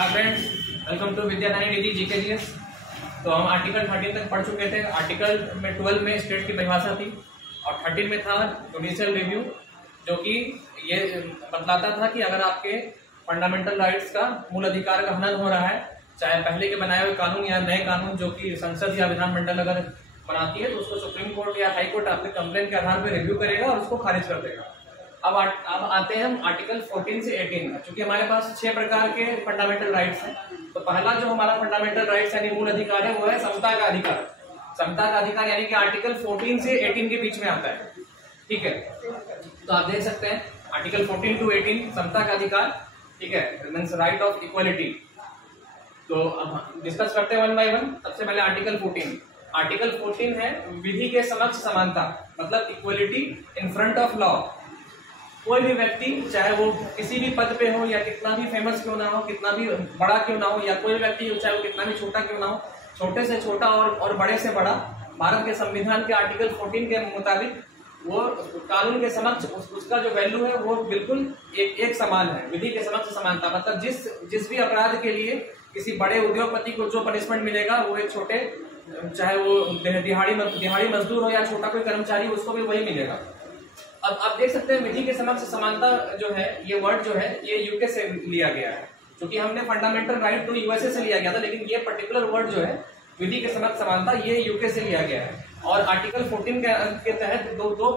Hi friends, welcome to Vidyadani DG GKGS. तो हम article 13 तक पढ़ चुके थे। आर्टिकल में 12 में स्टेट की परिभाषा थी और 13 में था जुडिशियल रिव्यू, जो कि ये बतलाता था कि अगर आपके फंडामेंटल राइट्स का मूल अधिकार का हनन हो रहा है, चाहे पहले के बनाए हुए कानून या नए कानून जो कि संसद या विधानमंडल अगर बनाती है, तो उसको सुप्रीम कोर्ट या हाई कोर्ट अपने कंप्लेन के आधार पर रिव्यू करेगा और उसको खारिज कर देगा। अब आते हैं हम आर्टिकल 14 से 18। चूंकि हमारे पास 6 प्रकार के फंडामेंटल राइट्स हैं, तो पहला जो हमारा फंडामेंटल राइट्स यानी मूल अधिकार है वो है समता का अधिकार। समता का अधिकार यानी कि आर्टिकल 14 से 18 के बीच में आता है। ठीक है, तो आप देख सकते हैं आर्टिकल 14 to 18 समता का अधिकार। ठीक है, मींस राइट ऑफ इक्वलिटी। तो अब डिस्कस करते हैं वन बाय वन। सबसे पहले आर्टिकल 14। आर्टिकल 14 है विधि के समक्ष समानता, मतलब equality in front of law. कोई भी व्यक्ति चाहे वो किसी भी पद पे हो या कितना भी फेमस क्यों ना हो, कितना भी बड़ा क्यों ना हो, या कोई व्यक्ति चाहे वो कितना भी छोटा क्यों ना हो, छोटे से छोटा और बड़े से बड़ा, भारत के संविधान के आर्टिकल 14 के मुताबिक वो कानून के समक्ष उसका जो वैल्यू है वो बिल्कुल एक समान है। विधि के समक्ष समानता मतलब जिस भी अपराध के लिए किसी बड़े उद्योगपति को जो पनिशमेंट मिलेगा, वो एक छोटे, चाहे वो दिहाड़ी मजदूर हो या छोटा कोई कर्मचारी, उसको भी वही मिलेगा। अब आप देख सकते हैं विधि के समक्ष समानता जो है, ये वर्ड जो है ये यूके से लिया गया है। क्योंकि हमने फंडामेंटल राइट तो यूएसए से लिया गया था, लेकिन ये पर्टिकुलर वर्ड जो है विधि के समक्ष समानता ये यूके से लिया गया है। और आर्टिकल 14 के तहत दो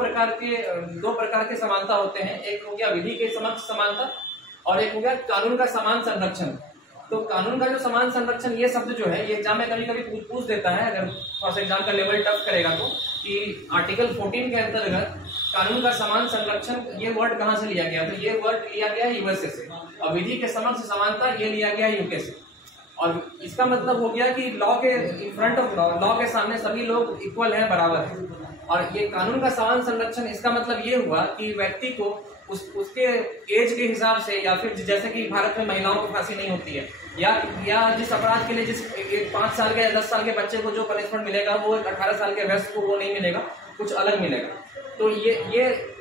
प्रकार के समानता होते हैं। एक हो गया विधि के समक्ष समानता और एक हो गया कानून का समान संरक्षण। तो कानून का जो समान संरक्षण, ये शब्द जो है ये एग्जाम में कभी कभी पूछ देता है, अगर थोड़ा सा एग्जाम का लेवल टफ करेगा तो, कि आर्टिकल 14 के अंतर्गत कानून का समान संरक्षण ये वर्ड कहाँ से लिया गया। तो ये वर्ड लिया गया है यूएसए से, और विधि के समक्ष समानता ये लिया गया है यूके से। और इसका मतलब हो गया कि लॉ के इन फ्रंट ऑफ लॉ के सामने सभी लोग इक्वल हैं, बराबर हैं। और ये कानून का समान संरक्षण, इसका मतलब ये हुआ कि व्यक्ति को उसके एज के हिसाब से, या फिर जैसे कि भारत में महिलाओं को फांसी नहीं होती है, या जिस अपराध के लिए जिस 5 साल के या 10 साल के बच्चे को जो पनिशमेंट मिलेगा, वो 18 साल के वयस्क को वो नहीं मिलेगा, कुछ अलग मिलेगा। तो ये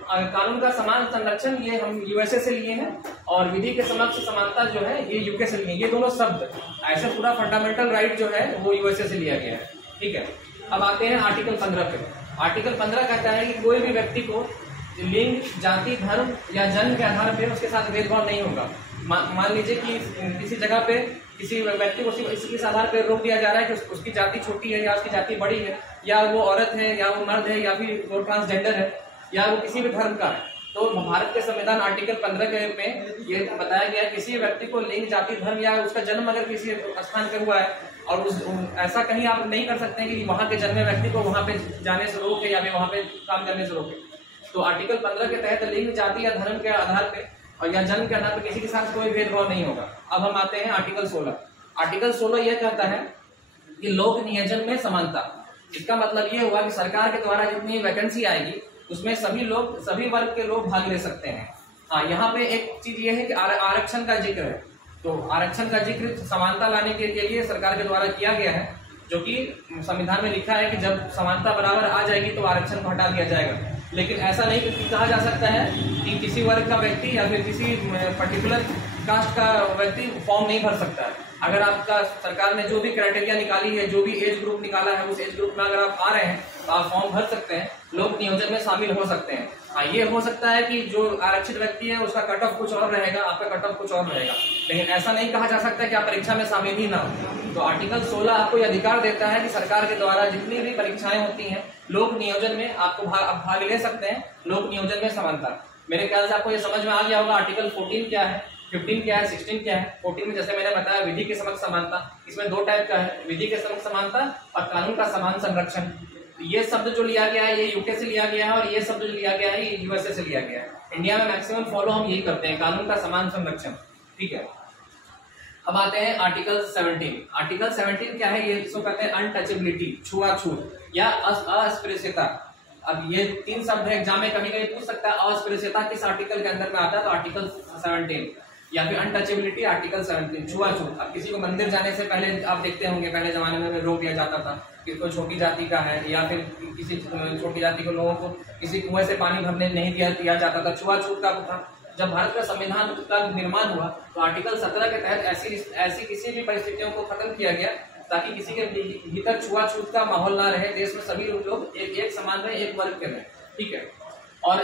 कानून का समान संरक्षण ये हम यूएसए से लिए हैं, और विधि के समक्ष समानता जो है ये यूके से लिए। ये दोनों शब्द ऐसे पूरा फंडामेंटल राइट जो है वो यूएसए से लिया गया है। ठीक है, अब आते हैं आर्टिकल 15 पे। आर्टिकल 15 कहता है कि कोई भी व्यक्ति को लिंग, जाति, धर्म या जन्म के आधार पे उसके साथ भेदभाव नहीं होगा। मान लीजिए कि किसी जगह पे किसी व्यक्ति को इस आधार पे रोक दिया जा रहा है कि उसकी जाति छोटी है या उसकी जाति बड़ी है, या वो औरत है या वो मर्द है, या फिर वो ट्रांसजेंडर है, या वो किसी भी धर्म का है। तो भारत के संविधान आर्टिकल 15 में ये बताया गया है किसी व्यक्ति को लिंग, जाति, धर्म या उसका जन्म अगर किसी स्थान पे हुआ है, और ऐसा कहीं आप नहीं कर सकते हैं कि वहां के जन्मे व्यक्ति को वहां पे जाने से रोके या फिर वहां पे काम करने से रोके। तो आर्टिकल 15 के तहत लिंग, जाति या धर्म के आधार पे और या जन्म के आधार पर किसी के साथ कोई भेदभाव नहीं होगा। अब हम आते हैं आर्टिकल 16। आर्टिकल 16 यह कहता है कि लोक नियोजन में समानता। इसका मतलब ये हुआ कि सरकार के द्वारा जितनी वैकेंसी आएगी उसमें सभी वर्ग के लोग भाग ले सकते हैं। हाँ, यहाँ पे एक चीज ये है कि आरक्षण का जिक्र है। तो आरक्षण का जिक्र समानता लाने के लिए सरकार के द्वारा किया गया है, जो कि संविधान में लिखा है कि जब समानता बराबर आ जाएगी तो आरक्षण को हटा दिया जाएगा। लेकिन ऐसा नहीं कहा जा सकता है कि किसी वर्ग का व्यक्ति या फिर किसी पर्टिकुलर कास्ट का व्यक्ति फॉर्म नहीं भर सकता है। अगर आपका सरकार ने जो भी क्राइटेरिया निकाली है, जो भी एज ग्रुप निकाला है, उस एज ग्रुप में अगर आप आ रहे हैं तो आप फॉर्म भर सकते हैं, लोक नियोजन में शामिल हो सकते हैं। हाँ, ये हो सकता है कि जो आरक्षित व्यक्ति है उसका कट ऑफ कुछ और रहेगा, आपका कट ऑफ कुछ और रहेगा, लेकिन ऐसा नहीं कहा जा सकता कि आप परीक्षा में शामिल ही ना हो। तो आर्टिकल 16 आपको यह अधिकार देता है कि सरकार के द्वारा जितनी भी परीक्षाएं होती हैं, लोक नियोजन में आपको भाग ले सकते हैं। लोक नियोजन में समानता, मेरे ख्याल से आपको ये समझ में आ गया होगा। आर्टिकल 14 क्या है, 15 क्या है, 16 क्या है। 14 में जैसे मैंने बताया विधि के समक्ष समानता, इसमें 2 टाइप का है, विधि के समक्ष समानता और कानून का समान संरक्षण। ये शब्द जो लिया गया है ये यूके से लिया गया है, और ये शब्द जो लिया गया है ये यूएसए से लिया गया है। इंडिया में मैक्सिमम फॉलो हम यही करते हैं, कानून का समान संरक्षण। ठीक है, अब आते हैं आर्टिकल 17। आर्टिकल 17 क्या है, ये इसको कहते हैं अनटचेबिलिटी, छुआछूत या अस्पृश्यता। अब ये 3 शब्द है, एग्जाम में कभी कभी पूछ सकता है अस्पृश्यता किस आर्टिकल के अंदर में आता है, तो आर्टिकल 17, या फिर अनटचेबिलिटी आर्टिकल 17, छुआछूत। अब किसी को मंदिर जाने से पहले आप देखते होंगे पहले जमाने में रोक दिया जाता था कि कोई छोटी जाति का है, या फिर किसी छोटी जाति के लोगों को किसी कुएं से पानी भरने नहीं दिया जाता था, छुआछूत का था। जब भारत का संविधान का निर्माण हुआ तो आर्टिकल 17 के तहत ऐसी किसी भी परिस्थितियों को खत्म किया गया ताकि किसी के भीतर छुआछूत का माहौल ना रहे। देश में सभी लोग एक समान रहे, एक वर्ग के रहे, ठीक है। और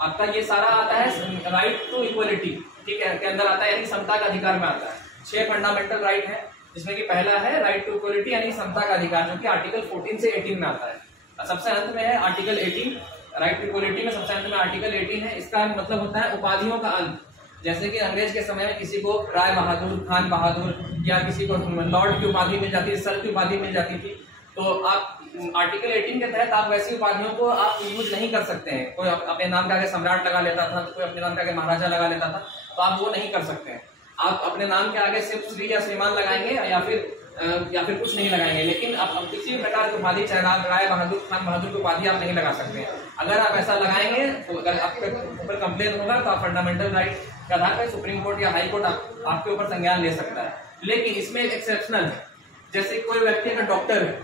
आपका ये सारा आता है राइट टू इक्वलिटी, ठीक है, के अंदर आता है, यानी समता का अधिकार में आता है। 6 फंडामेंटल राइट है, जिसमें कि पहला है राइट टू इक्वलिटी यानी समता का अधिकार, जो कि आर्टिकल 14 से 18 में आता है। सबसे अंत में है आर्टिकल 18, राइट टू इक्वलिटी में सबसे अंत में आर्टिकल 18 है। इसका मतलब होता है उपाधियों का अंत। जैसे कि अंग्रेज के समय में किसी को राय बहादुर, खान बहादुर या किसी को लॉर्ड की उपाधि मिल जाती थी, सर की उपाधि मिल जाती थी, तो आप आर्टिकल 18 के तहत आप वैसी उपाधियों को आप यूज नहीं कर सकते हैं। कोई अपने नाम के आगे सम्राट लगा लेता था, तो कोई अपने नाम के आगे महाराजा लगा लेता था, तो आप वो नहीं कर सकते हैं। आप अपने नाम के आगे सिर्फ श्री या श्रीमान लगाएंगे या फिर कुछ नहीं लगाएंगे, लेकिन आप किसी भी प्रकार की उपाधि, चाहे राय बहादुर, खान बहादुर की उपाधि आप नहीं लगा सकते। अगर आप ऐसा लगाएंगे तो अगर आपके ऊपर कंप्लेन होगा तो आप फंडामेंटल राइट के आधार पर सुप्रीम कोर्ट या हाई कोर्ट आपके ऊपर संज्ञान ले सकता है। लेकिन इसमें एक एक्सेप्शनल है, जैसे कोई व्यक्ति अगर डॉक्टर है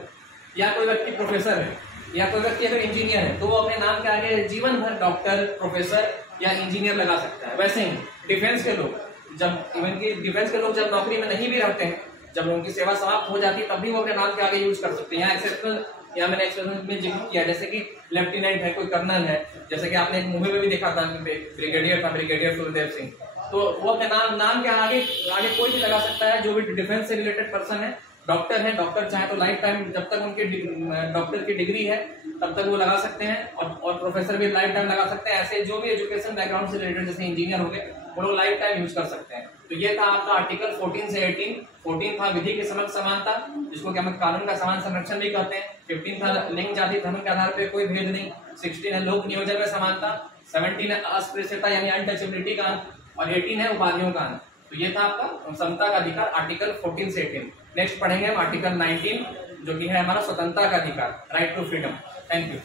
या कोई व्यक्ति प्रोफेसर है या कोई व्यक्ति अगर इंजीनियर है, तो वो अपने नाम के आगे जीवन भर डॉक्टर, प्रोफेसर या इंजीनियर लगा सकता है। वैसे ही डिफेंस के लोग जब नौकरी में नहीं भी रहते हैं, जब उनकी सेवा समाप्त हो जाती है, तब भी वो अपने नाम के आगे यूज कर सकते हैं। यहाँ एक्सेप्शनल, या मैंने एक्सेप्शनल में जिक्र किया, जैसे कि लेफ्टिनेंट है, कोई कर्नल है, जैसे कि आपने एक मूवी में भी देखा था, ब्रिगेडियर था, ब्रिगेडियर सुखदेव सिंह, तो वो अपने नाम के आगे कोई भी लगा सकता है जो भी डिफेंस से रिलेटेड पर्सन है। डॉक्टर है, डॉक्टर चाहे तो लाइफ टाइम, जब तक उनके डॉक्टर की डिग्री है तब तक वो लगा सकते हैं, और प्रोफेसर भी लाइफ टाइम लगा सकते हैं। ऐसे जो भी एजुकेशन बैकग्राउंड से रिलेटेड जैसे इंजीनियर हो गए, वो लोग लाइफ टाइम यूज कर सकते हैं। तो ये था आपका आर्टिकल 14 से 18। 14 था विधि की समक्ष समानता, जिसको क्या हम कानून का समान संरक्षण भी कहते हैं। 15 था लिंग जाति धर्म के आधार पर कोई भेद नहीं। 16 है लोक नियोजन में समानता। 17 है अस्पृश्यता यानी अनटचेबिलिटी का अंत, और 18 है उपाधियों का अंत। तो ये था आपका समता का अधिकार, आर्टिकल 14 से 18। नेक्स्ट पढ़ेंगे हम आर्टिकल 19, जो कि है हमारा स्वतंत्रता का अधिकार, right to freedom. Thank you.